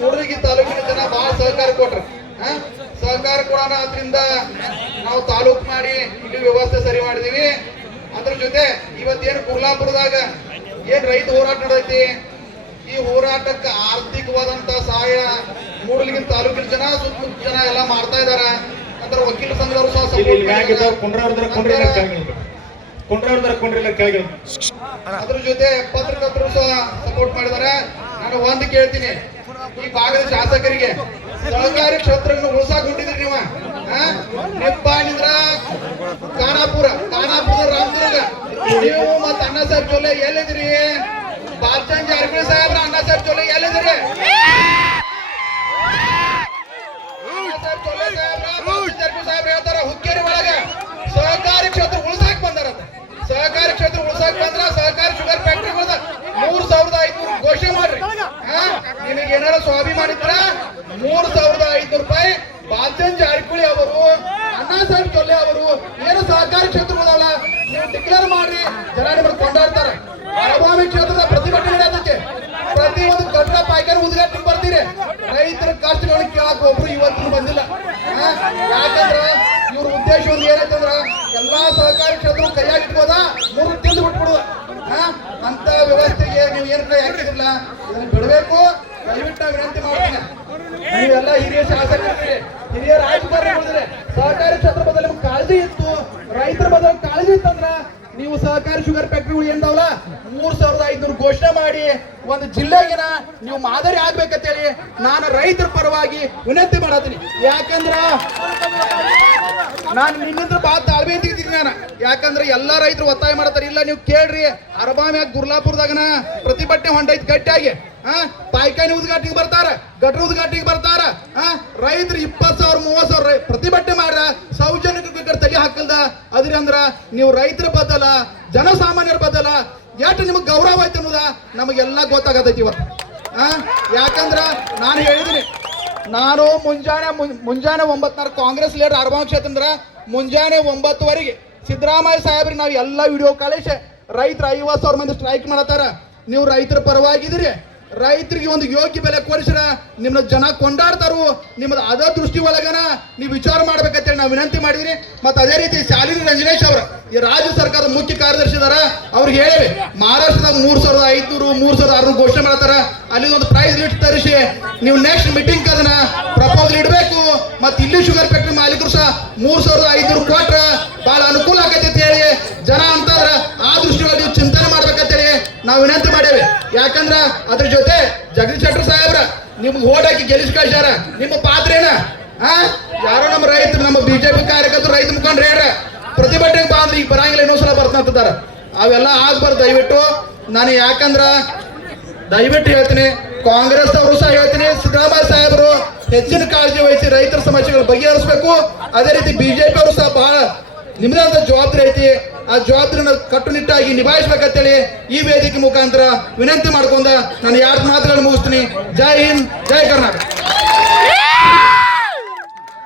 ಮೂಡಲಗಿ ತಾಲೂಕಿನ ಜನ ಬಹಳ ಸಹಕಾರ ಕೊಟ್ರು? ಸಹಕಾರ ಕೊಡೋಣ ಅದರಿಂದ ನಾವು ತಾಲೂಕು ಮಾಡಿ ಇಲ್ಲಿ ವ್ಯವಸ್ಥೆ ಸರಿ ಮಾಡಿದೀವಿ. ಅದ್ರ ಜೊತೆ ಇವತ್ತೇನು ಕುರ್ಲಾಪುರದಾಗ ಏನ್ ರೈತ ಹೋರಾಟ ನಡೆದೈತಿ ಈ ಹೋರಾಟಕ್ಕೆ ಆರ್ಥಿಕವಾದಂತ ಸಹಾಯ ಮೂಡಲಗಿ ತಾಲೂಕಿನ ಜನ ಸುತ್ತಮುತ್ತ ಜನ ಎಲ್ಲ ಮಾಡ್ತಾ ಇದಾರ. ಅಂದ್ರೆ ವಕೀಲ ಸಂಘದವರು ಸಹ ಅದ್ರ ಜೊತೆ ಪತ್ರಕರ್ತರು ಸಹ ಸಪೋರ್ಟ್ ಮಾಡಿದಾರೆ. ನಾನು ಒಂದು ಕೇಳ್ತೀನಿ. ಈ ಭಾಗದ ಶಾಸಕರಿಗೆ ಸಹಕಾರಿ ಕ್ಷೇತ್ರವನ್ನು ಉಳಿಸಾಕ್ ಹೊಂಟಿದ್ರಿ ನೀವ ನಿಪ್ಪಾನಿಂದ್ರ ಖಾನಾಪುರ ಖಾನಾಪುರ ರಾಮದುರ್ಗ. ನೀವು ಮತ್ತ ಅಣ್ಣ ಸಾಹೇಬ್ ಚೊಲೆ ಎಲ್ಲಿದ್ರಿ ಬಾಲ್ಚಂದ್ ಜಾರಕಿಹೊಳಿ ಸಾಹೇಬ್ರ ಅಣ್ಣ ಸಾಹೇಬ್ ಚೊಲೆ ಎಲ್ಲಿದ್ರಿ ನಿಮಗೆ ಏನಾರ ಸ್ವಾಭಿಮಾನ ಇದ್ರ ಮೂರ್ ಸಾವಿರದ ಐದುನೂರು ರೂಪಾಯಿ ಬಾಲ್ಚಂದ್ ಜಾರಕಿಹೊಳಿ ಅವರು, ಅಣ್ಣಾ ಸಾಹೇಬ್ ಜೊಲ್ಲೆ ಅವರು, ಏನು ಸಹಕಾರಿ ಕ್ಷೇತ್ರಗಳಲ್ಲ, ನೀವು ಡಿಕ್ಲೇರ್ ಮಾಡ್ರಿ ಜನ ನಿಮ್ಮನ್ನ ಕೊಂಡಾಡ್ತಾರೆ ಕ್ಷೇತ್ರದ ಪ್ರತಿಭಟನೆ ಅದಕ್ಕೆ ಪ್ರತಿ ಒಂದು ಕಟ್ಟಡ ಪಾಯ್ಕಾನ ಉದ್ಘಾಟನೆ ಬರ್ತೀರಿ ರೈತರ ಕಷ್ಟಗಳನ್ನ ಕೇಳಕ್ ಒಬ್ರು ಇವತ್ತು ಬಂದಿಲ್ಲ? ಯಾಕಂದ್ರ ಇವ್ರ ಉದ್ದೇಶ ಒಂದು ಏನೈತಂದ್ರ, ಎಲ್ಲಾ ಸಹಕಾರಿ ಕ್ಷೇತ್ರ ಕೈಯಾಗಿಟ್ಬೋದ ಮೂರು ತಿಂದು ಬಿಟ್ಬಿಡುವ? ಅಂತ ವ್ಯವಸ್ಥೆಗೆ ನೀವು ಏನ್ ಕೈ ಹಾಕಿದಿಲ್ಲ ಇದನ್ನ ಬಿಡಬೇಕು ದಯವಿಟ್ಟು ವಿನಂತಿ ಮಾಡ್ತೀನಿ. ನೀವೆಲ್ಲ ಹಿರಿಯ ಶಾಸಕ ಹಿರಿಯ ರಾಜಕಾರಣಿಗಳಿದ್ದೀರಿ ಸಹಕಾರಿ ಕ್ಷೇತ್ರ ಬದಲು ನಿಮ್ಗೆ ಕಾಳಜಿ ಇತ್ತು, ರೈತರ ಬದಲು ಕಾಳಜಿ ಇತ್ತಂದ್ರ ನೀವು ಸಹಕಾರಿ ಶುಗರ್ ಫ್ಯಾಕ್ಟ್ರಿಗಳು ಏನ್ದಾವಲ್ಲ? ಮೂರ್ ಸಾವಿರದ ಐದ್ನೂರು ಘೋಷಣೆ ಮಾಡಿ ಒಂದು ಜಿಲ್ಲೆಗಿನ ನೀವು ಮಾದರಿ ಆಗ್ಬೇಕಂತೇಳಿ ನಾನು ರೈತರ ಪರವಾಗಿ ವಿನಂತಿ ಮಾಡತ್ತೀನಿ. ಯಾಕಂದ್ರ ನಾನು ನಿನ್ನಿಂದ ಬಾ ತಾಳ್ಮೆ ತೆಗಿತೀನಿ. ಯಾಕಂದ್ರೆ ಎಲ್ಲಾ ರೈತರು ಒತ್ತಾಯ ಮಾಡ್ತಾರೆ, ಇಲ್ಲ ನೀವು ಕೇಳ್ರಿ ಅರಬಾಮ್ಯಾಗ ಗುರ್ಲಾಪುರದಾಗನ ಪ್ರತಿಭಟನೆ ಹೊಂಡೈತಿ ಗಟ್ಟಿಯಾಗಿ. ಹಾ ಪಾಯ್ಕಾನಿ ಉದ್ಘಾಟನೆಗೆ ಬರ್ತಾರ, ಗಟ್ರ ಉದ್ಘಾಟನೆಗೆ ಬರ್ತಾರ. ಹಾ, ರೈತರು ಇಪ್ಪತ್ ಸಾವಿರ ಮೂವತ್ ಸಾವಿರ ಪ್ರತಿಭಟನೆ ಮಾಡ್ರ ಸೌಜನ್ಯ ತಲೆ ಹಾಕಲ್ದ? ಅದ್ರಿ ಅಂದ್ರ ನೀವು ರೈತರ ಬದಲ, ಜನಸಾಮಾನ್ಯರ ಬದಲ, ಎಷ್ಟು ನಿಮಗೆ ಗೌರವ ಆಯ್ತು ಅನ್ನೋದ ನಮಗೆಲ್ಲ ಗೊತ್ತಾಗತೈತಿ ಇವತ್ತು. ಹಾ, ಯಾಕಂದ್ರ ನಾನು ಹೇಳಿದಿನಿ, ನಾನು ಮುಂಜಾನೆ ಮುಂಜಾನೆ ಒಂಬತ್ನಾರು ಕಾಂಗ್ರೆಸ್ ಲೀಡರ್ ಅರಬಾಮ್ ಕ್ಷೇತ್ರ ಮುಂಜಾನೆ ಒಂಬತ್ತುವರೆಗೆ ಸಿದ್ದರಾಮಯ್ಯ ಸಾಹೇಬ್ರಿ ನಾವು ಎಲ್ಲ ವಿಡಿಯೋ ಕಳಿಸಿ ರೈತರು ಐವತ್ತು ಸಾವಿರ ಮಂದಿ ಸ್ಟ್ರೈಕ್ ಮಾಡತ್ತಾರ. ನೀವು ರೈತರ ಪರವಾಗಿದ್ದೀರಿ. ರೈತರಿಗೆ ಒಂದು ಯೋಗ್ಯ ಬೆಲೆ ಕೊಡಿಸ್ರ ನಿಮ್ಮನ್ನ ಜನ ಕೊಂಡಾಡ್ತಾರು. ನಿಮ್ಮದು ಅದ ದೃಷ್ಟಿ ಒಳಗನ ನೀವು ವಿಚಾರ ಮಾಡ್ಬೇಕಂತೇಳಿ ನಾವು ವಿನಂತಿ ಮಾಡಿದ್ರಿ. ಮತ್ತೆ ಅದೇ ರೀತಿ ಶಾಲಿನಿ ರಂಜನೇಶ್ ಅವರು, ಈ ರಾಜ್ಯ ಸರ್ಕಾರದ ಮುಖ್ಯ ಕಾರ್ಯದರ್ಶಿ ಇದಾರ. ಅವ್ರಿಗೆ ಹೇಳಿವಿ, ಮಹಾರಾಷ್ಟ್ರದಾಗ ಮೂರ್ ಸಾವಿರದ ಐದ್ನೂರು, ಮೂರ್ ಸಾವಿರದ ಘೋಷಣೆ ಮಾಡ್ತಾರ. ಅಲ್ಲಿ ಒಂದು ಪ್ರೈಸ್ ಲಿಸ್ಟ್ ತರಿಸಿ, ನೀವು ನೆಕ್ಸ್ಟ್ ಮೀಟಿಂಗ್ ಅದನ್ನ ಪ್ರಪೋಸಲ್ ಇಡಬೇಕು. ಮತ್ತೆ ಇಲ್ಲಿ ಶುಗರ್ ಫ್ಯಾಕ್ಟ್ರಿ ಮಾಲೀಕರು ಸಹ ಮೂರ್ ಸಾವಿರದ ಐದ್ನೂರು ಕೊಟ್ರ ನಾವು ವಿನಂತಿ ಮಾಡೇವೆ. ಯಾಕಂದ್ರ ಅದ್ರ ಜೊತೆ ಜಗದೀಶ್ ಶೆಟ್ಟರ್ ಸಾಹೇಬ್ರ ನಿಮ್ಗೆ ಓಡಾಕಿ ಗೆಲ್ಲಿಸಿ ಕಳ್ಸ್ಯಾರ. ನಿಮ್ಮ ಪಾತ್ರ ಏನ ಆ? ಯಾರೋ ನಮ್ಮ ರೈತ, ನಮ್ಮ ಬಿಜೆಪಿ ಕಾರ್ಯಕರ್ತರು ರೈತ ಮುಖಂಡ್ರ ಹೇಳ್ರ ಪ್ರತಿಭಟನೆ ಬಾ ಅಂದ್ರೆ ಈಗ ಬರಂಗಿಲ್ಲ ಇನ್ನೊಂದ್ಸಲ ಬರ್ತಂತಾರ ಅವೆಲ್ಲ ಆಗ್ಬಾರ್ದು, ದಯವಿಟ್ಟು. ನಾನು ಯಾಕಂದ್ರ ದಯವಿಟ್ಟು ಹೇಳ್ತೀನಿ ಕಾಂಗ್ರೆಸ್ ಅವರು ಸಹ ಹೇಳ್ತೀನಿ, ಸಿದ್ದರಾಮಯ್ಯ ಸಾಹೇಬರು ಹೆಚ್ಚಿನ ಕಾಳಜಿ ವಹಿಸಿ ರೈತರ ಸಮಸ್ಯೆಗಳು ಬಗೆಹರಿಸಬೇಕು. ಅದೇ ರೀತಿ ಬಿಜೆಪಿ ಅವರು ಸಹ ಬಹಳ ನಿಮ್ಮದೇ ಅಂತ ಜವಾಬ್ದಾರಿ ಐತಿ. ಆ ಜವಾಬ್ದಾರಿನ ಕಟ್ಟುನಿಟ್ಟಾಗಿ ನಿಭಾಯಿಸ್ಬೇಕಂತೇಳಿ ಈ ವೇದಿಕೆ ಮುಖಾಂತರ ವಿನಂತಿ ಮಾಡ್ಕೊಂಡ ನಾನು ಎರಡು ಮಾತುಗಳನ್ನು ಮುಗಿಸ್ತೀನಿ? ಜೈ ಹಿಂದ್, ಜೈ ಕರ್ನಾಟಕ.